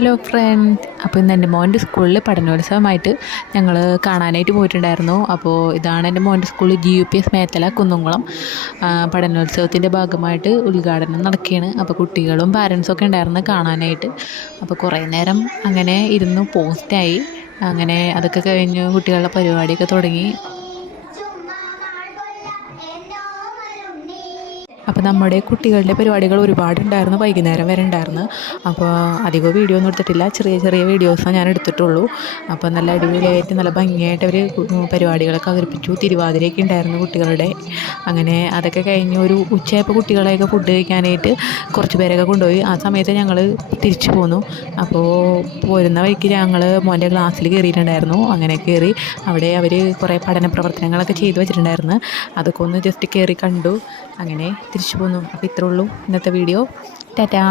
Hello friend അപ്പോൾ ഇന്ന് എന്റെ മോന്റെ സ്കൂളിൽ പഠനോത്സവമായിട്ട് ഞങ്ങൾ കാണാനായിട്ട് പോയിട്ടുണ്ടായിരുന്നു. അപ്പോൾ ഇതാണ് എന്റെ മോന്റെ school G U P S Methala Kunnamkulam. പഠനോത്സവത്തിന്റെ ഭാഗമായിട്ട് ഉദ്ഘാടനം നടക്കുകയാണ് അപ്പോൾ കുട്ടികളും പാരൻസും ഒക്കെ ഉണ്ടായിരുന്നു കാണാനായിട്ട്. അപ്പോൾ കുറേ നേരം അങ്ങനെ ഇരുന്ന് പോസ്റ്റായി അങ്ങനെ അതൊക്കെ കഴിഞ്ഞ് കുട്ടികളുടെ പരിപാടിയൊക്കെ തുടങ്ങി. അപ്പോൾ നമ്മുടെ കുട്ടികളുടെ പരിപാടികൾ ഒരുപാടുണ്ടായിരുന്നു വൈകുന്നേരം വരെ ഉണ്ടായിരുന്നു. അപ്പോൾ അധികം വീഡിയോ ഒന്നും എടുത്തിട്ടില്ല ചെറിയ ചെറിയ വീഡിയോസാണ് ഞാൻ എടുത്തിട്ടുള്ളൂ. അപ്പോൾ നല്ല അടിപൊളിയായിട്ട് നല്ല ഭംഗിയായിട്ട് അവർ പരിപാടികളൊക്കെ അവതരിപ്പിച്ചു. തിരുവാതിരയൊക്കെ ഉണ്ടായിരുന്നു കുട്ടികളുടെ. അങ്ങനെ അതൊക്കെ കഴിഞ്ഞ് ഒരു ഉച്ചയായപ്പോൾ കുട്ടികളെയൊക്കെ ഫുഡ് കഴിക്കാനായിട്ട് കുറച്ച് പേരൊക്കെ കൊണ്ടുപോയി. ആ സമയത്ത് ഞങ്ങൾ തിരിച്ചു പോന്നു. അപ്പോൾ പോരുന്ന വഴിക്ക് ഞങ്ങൾ മോന്റെ ക്ലാസ്സിൽ കയറിയിട്ടുണ്ടായിരുന്നു. അങ്ങനെ കയറി അവിടെ അവർ കുറേ പഠന പ്രവർത്തനങ്ങളൊക്കെ ചെയ്തു വെച്ചിട്ടുണ്ടായിരുന്നു. അതൊക്കെ ഒന്ന് ജസ്റ്റ് കയറി കണ്ടു. അങ്ങനെ തിരിച്ചു പോന്നു. അപ്പോൾ ഇത്രേ ഉള്ളൂ ഇന്നത്തെ വീഡിയോ ടാറ്റാ.